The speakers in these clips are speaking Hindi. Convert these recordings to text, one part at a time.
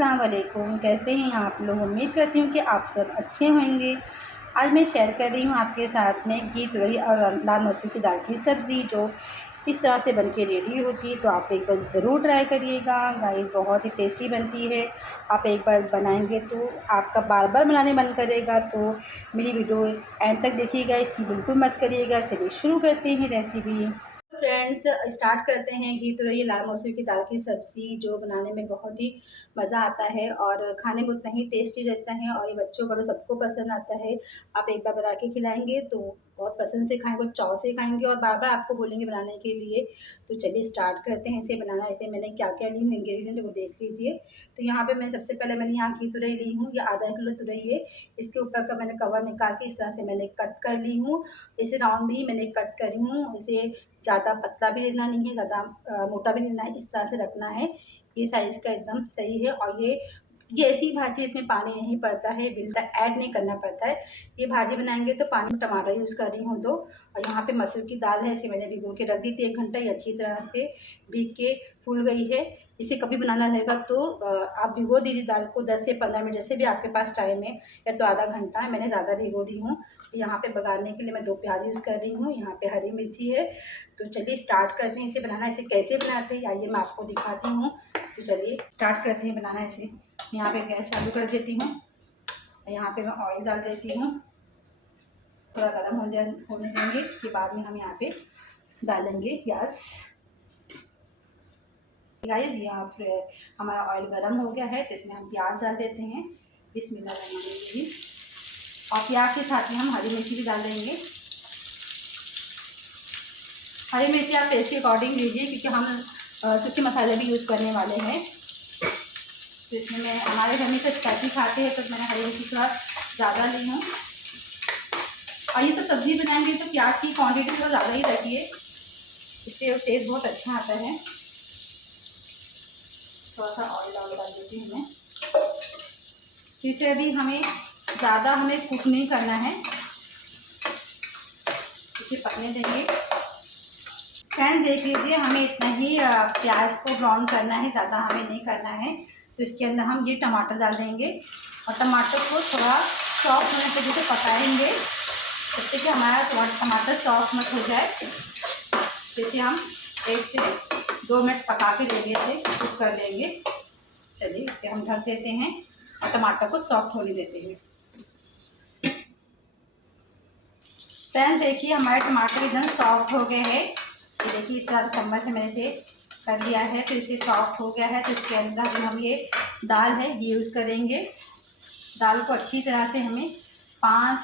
अस्सलाम वालेकुम। कैसे हैं आप लोग? उम्मीद करती हूँ कि आप सब अच्छे होंगे। आज मैं शेयर कर रही हूँ आपके साथ में घी तुरई और लाल मसूर की दाल की सब्ज़ी, जो इस तरह से बनके रेडी होती है। तो आप एक बार ज़रूर ट्राई करिएगा गाइस, बहुत ही टेस्टी बनती है। आप एक बार बनाएंगे तो आपका बार बार बनाने मन करेगा। तो मेरी वीडियो एंड तक देखिएगा, इसकी बिल्कुल मत करिएगा। चलिए शुरू करते हैं रेसिपी। फ्रेंड्स, स्टार्ट करते हैं घी तुरई लाल मसूर की दाल की सब्ज़ी, जो बनाने में बहुत ही मज़ा आता है और खाने में उतना ही टेस्टी रहता है और ये बच्चों बड़ों सबको पसंद आता है। आप एक बार बना के खिलाएंगे तो बहुत पसंद से खाएंगे, बहुत चाव से खाएंगे और बार बार आपको बोलेंगे बनाने के लिए। तो चलिए स्टार्ट करते हैं इसे बनाना। इसे मैंने क्या क्या ली हूँ इंग्रेडिएंट वो देख लीजिए। तो यहाँ पे मैं सबसे पहले मैंने यहाँ घी तुरई ली हूँ, ये आधा किलो तुरई है। इसके ऊपर का मैंने कवर निकाल के इस तरह से मैंने कट कर ली हूँ। इसे राउंड भी मैंने कट करी हूँ। इसे ज़्यादा पतला भी लेना नहीं है, ज़्यादा मोटा भी लेना है, इस तरह से रखना है। ये साइज़ का एकदम सही है। और ये ऐसी भाजी, इसमें पानी नहीं पड़ता है, बिल्कुल ऐड नहीं करना पड़ता है। ये भाजी बनाएंगे तो पानी में टमाटर यूज़ कर रही हूँ। तो और यहाँ पे मसूर की दाल है, इसे मैंने भिगो के रख दी थी 1 घंटा। ये अच्छी तरह से भीग के फूल गई है। इसे कभी बनाना रहेगा तो आप भिगो दीजिए दाल को 10 से 15 मिनट, जैसे भी आपके पास टाइम है, या तो आधा घंटा। मैंने ज़्यादा भिगो दी हूँ। यहाँ पे बघारने के लिए मैं 2 प्याज यूज़ कर रही हूँ, यहाँ पे हरी मिर्ची है। तो चलिए स्टार्ट करते हैं इसे बनाना। इसे कैसे बनाते हैं आइए मैं आपको दिखाती हूँ। तो चलिए स्टार्ट करते हैं बनाना इसे। यहाँ पे गैस चालू कर देती हूँ। यहाँ पे मैं ऑयल डाल देती हूँ, थोड़ा गर्म होने देंगे। उसके बाद में हम यहाँ पे डालेंगे प्याज। गाइस यहाँ पे हमारा ऑयल गर्म हो गया है, तो इसमें हम प्याज डाल देते हैं। बिस्मिल्लाह। और प्याज के साथ में हम हरी मिर्ची भी डाल देंगे। हरी मिर्ची आप टेस्ट के अकॉर्डिंग लीजिए, क्योंकि हम सूखे मसाले भी यूज़ करने वाले हैं। तो इसमें मैं हमारे घर में तो स्पाइसी खाते हैं, तो मैंने हरी मिर्ची थोड़ा ज़्यादा ली हूँ। और ये सब सब्ज़ी बनाएंगे तो प्याज की क्वांटिटी थोड़ा ज़्यादा ही रखिए, इससे टेस्ट बहुत अच्छा आता है। थोड़ा सा ऑयल डाल देती हूँ मैं। इसे अभी ज़्यादा हमें कुक नहीं करना है, इसे पकने देंगे। फ्रेंड्स देख लीजिए, हमें इतना ही प्याज को ब्राउन करना है, ज़्यादा हमें नहीं करना है। तो इसके अंदर हम ये टमाटर डाल देंगे और टमाटर को थोड़ा सॉफ्ट होने तक इसे पकाएंगे, जब तक कि हमारा टमाटर सॉफ्ट मत हो जाए। जैसे हम 1 से 2 मिनट पका के लेंगे, इसे कुक कर लेंगे। चलिए इसे हम ढक देते हैं और टमाटर को सॉफ्ट होने देते हैं। फ्रेंड्स देखिए, हमारे टमाटर एकदम सॉफ्ट हो गए हैं। ये देखिए इस तरह चम्मच से मैंने इसे कर लिया है, तो इसे सॉफ्ट हो गया है। तो इसके अंदर जो हम ये दाल है ये यूज़ करेंगे। दाल को अच्छी तरह से हमें 5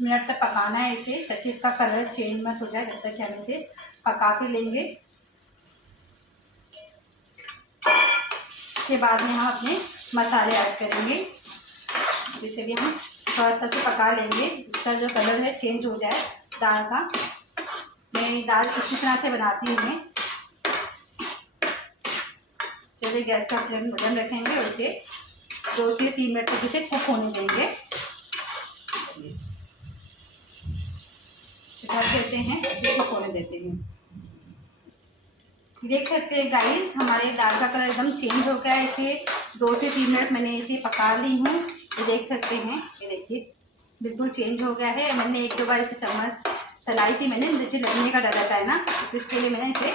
मिनट तक पकाना है इसे, ताकि इसका कलर चेंज मत हो जाए, जब तक कि हम इसे पका के लेंगे। उसके बाद में हम अपने मसाले ऐड करेंगे, जिसे भी हम थोड़ा सा से पका लेंगे। इसका जो कलर है चेंज हो जाए दाल का। मैं दाल इसी तरह से बनाती हूँ। चलिए गैस का फ्लेम मीडियम रखेंगे और इसे 2 से 3 मिनट तक इसे कुक होने देंगे। ढक देते हैं, इसे कुक होने देते हैं। देख सकते हैं गाइस, हमारे दाल का कलर एकदम चेंज हो गया है। इसे 2 से 3 मिनट मैंने इसे पका ली हूँ। ये देख सकते हैं, ये देखिए बिल्कुल चेंज हो गया है। मैंने 1-2 बार इसे चम्मच चलाई थी, मैंने नीचे लगने का डर रहता है ना, तो इसके लिए मैंने इसे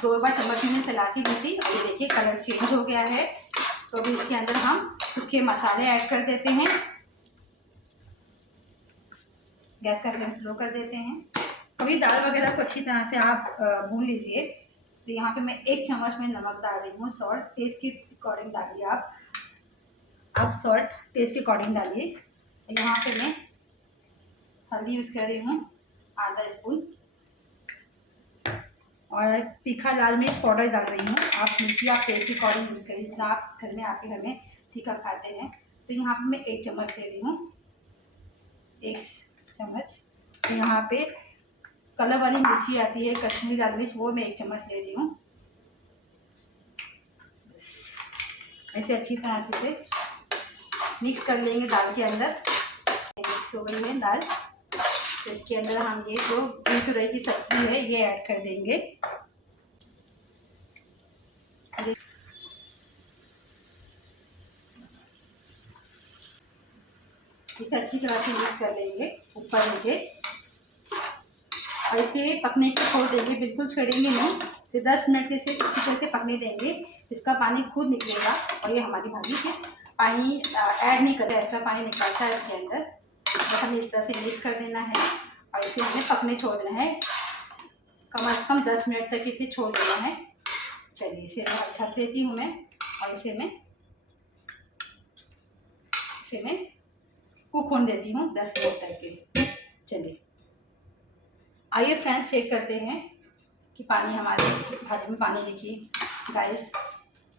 2 बार चम्मच में चला के दी थी। और ये देखिए कलर चेंज हो गया है। तो अभी इसके अंदर हम सूखे मसाले ऐड कर देते हैं। गैस का फ्लेम स्लो कर देते हैं। अभी दाल वगैरह को अच्छी तरह से आप भून लीजिए। तो यहाँ पे मैं 1 चम्मच में नमक डाल रही हूँ। सॉल्ट टेस्ट के अकॉर्डिंग डालिए आप सॉल्ट टेस्ट के अकॉर्डिंग डालिए। यहाँ पे मैं हल्दी यूज़ कर रही हूँ आधा स्पून, और तीखा लाल मिर्च पाउडर डाल रही हूँ। आप मिर्ची आप टेस्ट के अकॉर्डिंग यूज़ करिए, जितना आप आपके घर में तीखा खाते हैं। तो यहाँ पे मैं 1 चम्मच ले रही हूँ, 1 चम्मच। तो यहाँ पे कलर वाली मिर्ची आती है कश्मीरी लाल मिर्च, वो मैं 1 चम्मच ले रही हूँ। ऐसे अच्छी तरह से इसे मिक्स कर लेंगे दाल के अंदर। मिक्स हो गई है दाल, तो इसके अंदर हम ये जो घी तुरई की सब्ज़ी है ये ऐड कर देंगे। इसे अच्छी तरह से मिक्स कर लेंगे ऊपर नीचे, और इसे पकने को छोड़ देंगे, बिल्कुल छेड़ेंगे नहीं, सिर्फ 10 मिनट के इसे अच्छी तरह से पकने देंगे। इसका पानी खुद निकलेगा और ये हमारी भाजी फिर पानी ऐड नहीं करते, एक्स्ट्रा पानी निकलता है इसके अंदर। बस हमें इस तरह से मिक्स कर देना है और इसे हमें पकने छोड़ देना है, कम से कम 10 मिनट तक इसे छोड़ देना है। चलिए इसे ढक देती हूँ मैं, और इसे मैं कुक होने देती हूँ 10 मिनट तक के। चलिए आइए फ्रेंड्स चेक करते हैं कि पानी हमारे भाजी में, पानी देखिए गाइस,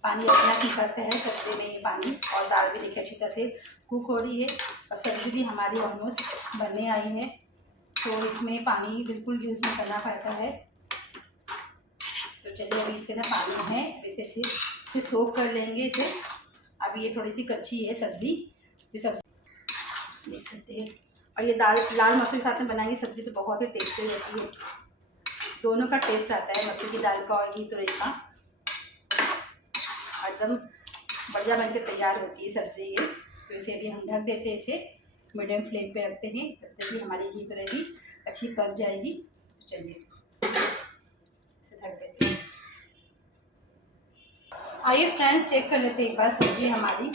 पानी अपना निकलता है सब्ज़ी में ये पानी, और दाल भी देखिए अच्छी तरह से कुक हो रही है, और सब्ज़ी भी हमारी ऑलमोस्ट बनने आई है। तो इसमें पानी बिल्कुल यूज़ नहीं करना पड़ता है। तो चलिए अभी इसके अंदर पानी है, इसे सोक कर लेंगे इसे। अभी ये थोड़ी सी कच्ची है सब्ज़ी, ये सब्ज़ी देख सकते हैं। और ये दाल लाल मसूर के साथ में बनाएंगे सब्ज़ी तो बहुत ही टेस्टी रहती है, दोनों का टेस्ट आता है, मसूर की दाल का और घी तुरई का, एकदम बढ़िया बनकर तैयार होती है सब्ज़ी ये। तो इसे अभी हम ढक देते हैं, इसे मीडियम फ्लेम पे रखते हैं, तब तक कि हमारी घी तुरई भी अच्छी पक जाएगी। तो चलिए इसे ढक देते हैं। आइए फ्रेंड्स चेक कर लेते हैं एक बार सब्ज़ी हमारी।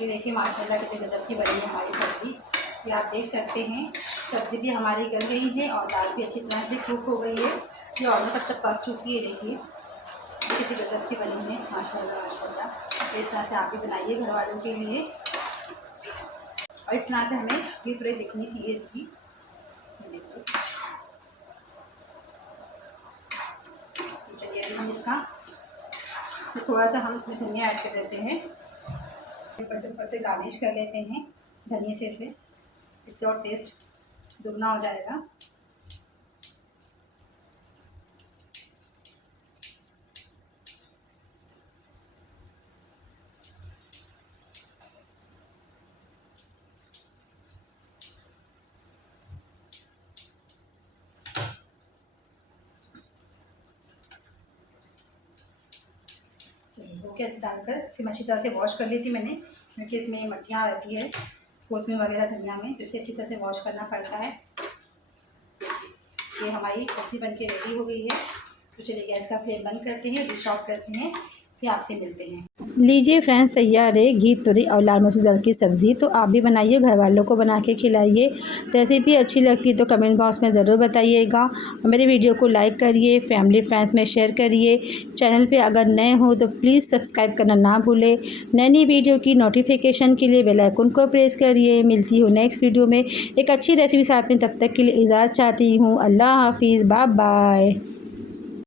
ये देखिए माशाल्लाह कितनी गजब की बनी है हमारी सब्ज़ी। ये आप देख सकते हैं सब्ज़ी भी हमारी गल गई है और दाल भी अच्छी तरह से कुक हो गई है। ये ऑलमोस्ट सब पक चुकी है, देखिए कितनी गजब की बनी है माशाल्लाह माशाल्लाह। इस तरह से आप भी बनाइए घर वालों के लिए, और इस तरह से हमें घी तुरई दिखनी चाहिए इसकी। देखिए तो चलिए अभी हम इसका थोड़ा सा हम इसमें धनिया ऐड कर देते हैं, ऊपर से गार्निश कर लेते हैं धनिया से, इससे और टेस्ट दुगना हो जाएगा। चलिए वो क्या डालकर इसे अच्छी तरह से वॉश कर ली थी मैंने, क्योंकि इसमें मट्टियाँ रहती है कोतमीर वगैरह धनिया में, तो इसे अच्छी तरह से वॉश करना पड़ता है। ये हमारी सब्ज़ी बन के रेडी हो गई है। तो चलिए गैस का फ्लेम बंद करते हैं, डिश ऑफ करते हैं, फिर आपसे मिलते हैं। लीजिए फ्रेंड्स तैयार है घी तुरई और लाल मसूर दाल की सब्ज़ी। तो आप भी बनाइए, घर वालों को बना के खिलाइए। रेसिपी अच्छी लगती है तो कमेंट बॉक्स में ज़रूर बताइएगा, और मेरे वीडियो को लाइक करिए, फैमिली फ्रेंड्स में शेयर करिए। चैनल पे अगर नए हो तो प्लीज़ सब्सक्राइब करना ना भूलें। नई वीडियो की नोटिफिकेशन के लिए बेल आइकन को प्रेस करिए। मिलती हूँ नेक्स्ट वीडियो में एक अच्छी रेसिपी साथ में, तब तक के लिए इजाज़त चाहती हूँ। अल्लाह हाफिज़, बाय बाय।